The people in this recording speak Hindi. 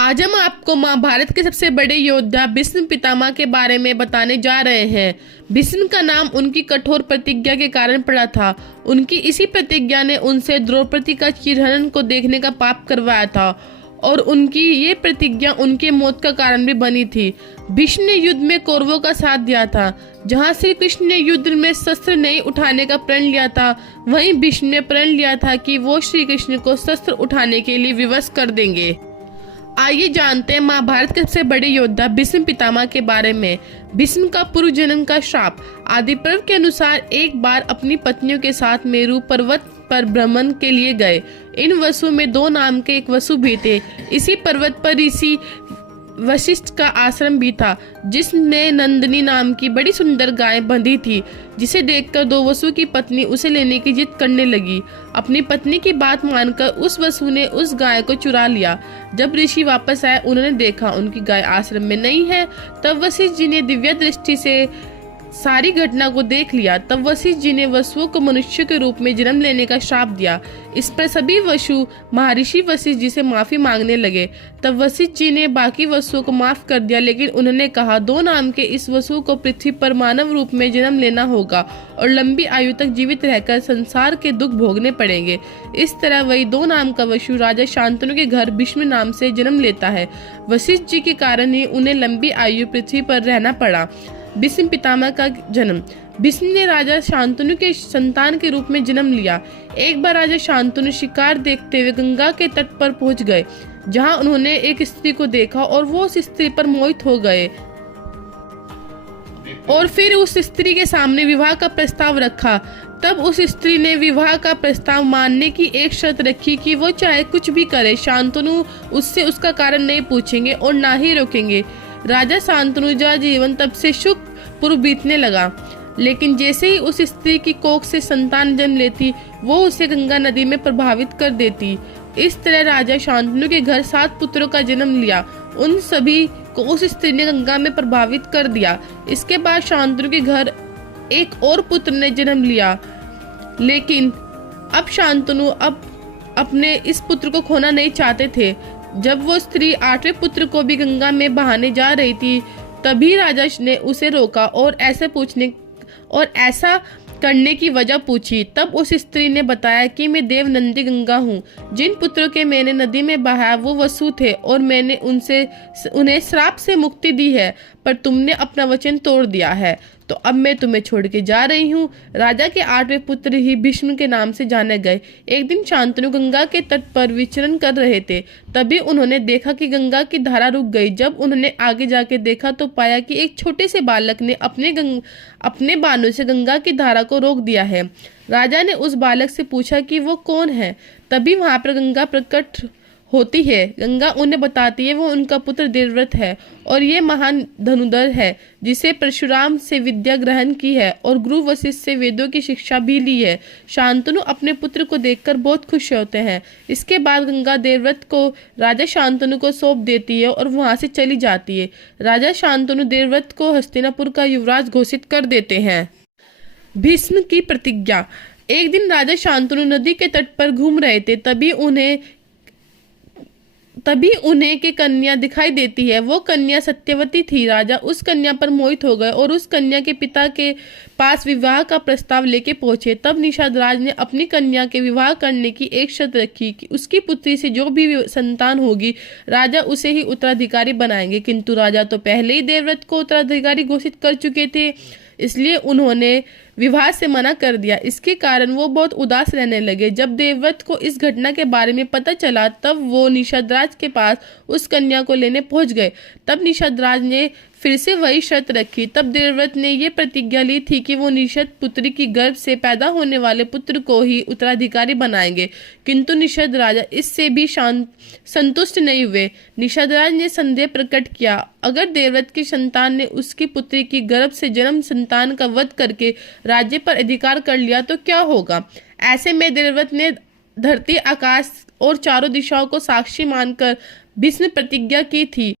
आज हम आपको महाभारत के सबसे बड़े योद्धा भीष्म पितामह के बारे में बताने जा रहे हैं। भीष्म का नाम उनकी कठोर प्रतिज्ञा के कारण पड़ा था। उनकी इसी प्रतिज्ञा ने उनसे द्रौपदी का चीरहरण को देखने का पाप करवाया था और उनकी ये प्रतिज्ञा उनके मौत का कारण भी बनी थी। भीष्म ने युद्ध में कौरवों का साथ दिया था। जहाँ श्री कृष्ण ने युद्ध में शस्त्र नहीं उठाने का प्रण लिया था, वहीं भीष्म ने प्रण लिया था कि वो श्री कृष्ण को शस्त्र उठाने के लिए विवश कर देंगे। आइए जानते हैं महाभारत के सबसे बड़े योद्धा भीष्म पितामह के बारे में। भीष्म का पूर्व जन्म का श्राप। आदि पर्व के अनुसार एक बार अपनी पत्नियों के साथ मेरु पर्वत पर भ्रमण के लिए गए। इन वसु में दो नाम के एक वसु भी थे। इसी पर्वत पर ऋषि वशिष्ठ का आश्रम भी था, जिसमें नंदिनी नाम की बड़ी सुंदर गाय बंधी थी, जिसे देखकर दो वसु की पत्नी उसे लेने की जिद करने लगी। अपनी पत्नी की बात मानकर उस वसु ने उस गाय को चुरा लिया। जब ऋषि वापस आए, उन्होंने देखा उनकी गाय आश्रम में नहीं है। तब वशिष्ठ जी ने दिव्य दृष्टि से सारी घटना को देख लिया। तब वशिष्ठ जी ने वसुओं को मनुष्य के रूप में जन्म लेने का श्राप दिया। इस पर सभी वसु महर्षि वशिष्ठ जी से माफी मांगने लगे। तब वशिष्ठ जी ने बाकी वसुओं को माफ कर दिया, लेकिन उन्होंने कहा दो नाम के इस वसु को पृथ्वी पर मानव रूप में जन्म लेना होगा और लंबी आयु तक जीवित रहकर संसार के दुख भोगने पड़ेंगे। इस तरह वही दो नाम का वसु राजा शांतनु के घर भीष्म नाम से जन्म लेता है। वशिष्ठ जी के कारण ही उन्हें लंबी आयु पृथ्वी पर रहना पड़ा। भीष्म पितामह का जन्म। भीष्म ने राजा शांतनु के संतान के रूप में जन्म लिया। एक बार राजा शांतनु शिकार देखते हुए गंगा के तट पर पहुंच गए, जहां उन्होंने एक स्त्री को देखा और वो उस स्त्री पर मोहित हो गए और फिर उस स्त्री के सामने विवाह का प्रस्ताव रखा। तब उस स्त्री ने विवाह का प्रस्ताव मानने की एक शर्त रखी कि वो चाहे कुछ भी करे, शांतनु उससे उसका कारण नहीं पूछेंगे और ना ही रोकेंगे। राजा शांतनु का जीवन तब से सुख पूर्व बीतने लगा, लेकिन जैसे ही उस स्त्री की कोख से संतान जन्म लेती, वो उसे गंगा नदी में प्रभावित कर देती। इस तरह राजा शांतनु के घर 7 पुत्रों का जन्म लिया। उन सभी को उस स्त्री ने गंगा में प्रभावित कर दिया। इसके बाद शांतनु के घर एक और पुत्र ने जन्म लिया, लेकिन अब शांतनु अपने इस पुत्र को खोना नहीं चाहते थे। जब वो स्त्री 8वें पुत्र को भी गंगा में बहाने जा रही थी, तभी राजा ने उसे रोका और ऐसा करने की वजह पूछी। तब उस स्त्री ने बताया कि मैं देवनंदी गंगा हूँ। जिन पुत्रों के मैंने नदी में बहाया वो वसु थे और मैंने उन्हें श्राप से मुक्ति दी है, पर तुमने अपना वचन तोड़ दिया है, तो अब मैं तुम्हें छोड़ के जा रही हूँ। राजा के 8वें पुत्र ही भीष्म के नाम से जाने गए। एक दिन शांतनु गंगा के तट पर विचरण कर रहे थे। तभी उन्होंने देखा कि गंगा की धारा रुक गई। जब उन्होंने आगे जाके देखा तो पाया कि एक छोटे से बालक ने अपने बाणों से गंगा की धारा को रोक दिया है। राजा ने उस बालक से पूछा कि वो कौन है। तभी वहां पर गंगा प्रकट होती है। गंगा उन्हें बताती है वो उनका पुत्र देवव्रत है और ये महान धनुर्धर है, जिसे परशुराम से विद्या ग्रहण की है और गुरु वशिष्ठ से वेदों की शिक्षा भी ली है। शांतनु अपने पुत्र को देखकर बहुत खुश होते हैं। इसके बाद गंगा देवव्रत को राजा शांतनु को सौंप देती है और वहां से चली जाती है। राजा शांतनु देवव्रत को हस्तिनापुर का युवराज घोषित कर देते हैं। भीष्म की प्रतिज्ञा। एक दिन राजा शांतनु नदी के तट पर घूम रहे थे। तभी उन्हें के कन्या दिखाई देती है। वो कन्या सत्यवती थी। राजा उस कन्या पर मोहित हो गए और उस कन्या के पिता के पास विवाह का प्रस्ताव लेके पहुंचे। तब निषाद राज ने अपनी कन्या के विवाह करने की एक शर्त रखी कि उसकी पुत्री से जो भी संतान होगी, राजा उसे ही उत्तराधिकारी बनाएंगे। किंतु राजा तो पहले ही देवव्रत को उत्तराधिकारी घोषित कर चुके थे, इसलिए उन्होंने विवाह से मना कर दिया। इसके कारण वो बहुत उदास रहने लगे। जब देवव्रत को इस घटना के बारे में पता चला, तब वो निषादराज के पास उस कन्या को लेने पहुंच गए। तब निषादराज ने फिर से वही शर्त रखी। तब देवव्रत ने ये प्रतिज्ञा ली थी कि वो निषद पुत्री की गर्भ से पैदा होने वाले पुत्र को ही उत्तराधिकारी बनाएंगे। किंतु निषद राजा इससे भी संतुष्ट नहीं हुए। निषादराज ने संदेह प्रकट किया, अगर देवव्रत की संतान ने उसकी पुत्री की गर्भ से जन्म संतान का वध करके राज्य पर अधिकार कर लिया तो क्या होगा। ऐसे में देवव्रत ने धरती, आकाश और चारों दिशाओं को साक्षी मानकर भीष्म प्रतिज्ञा की थी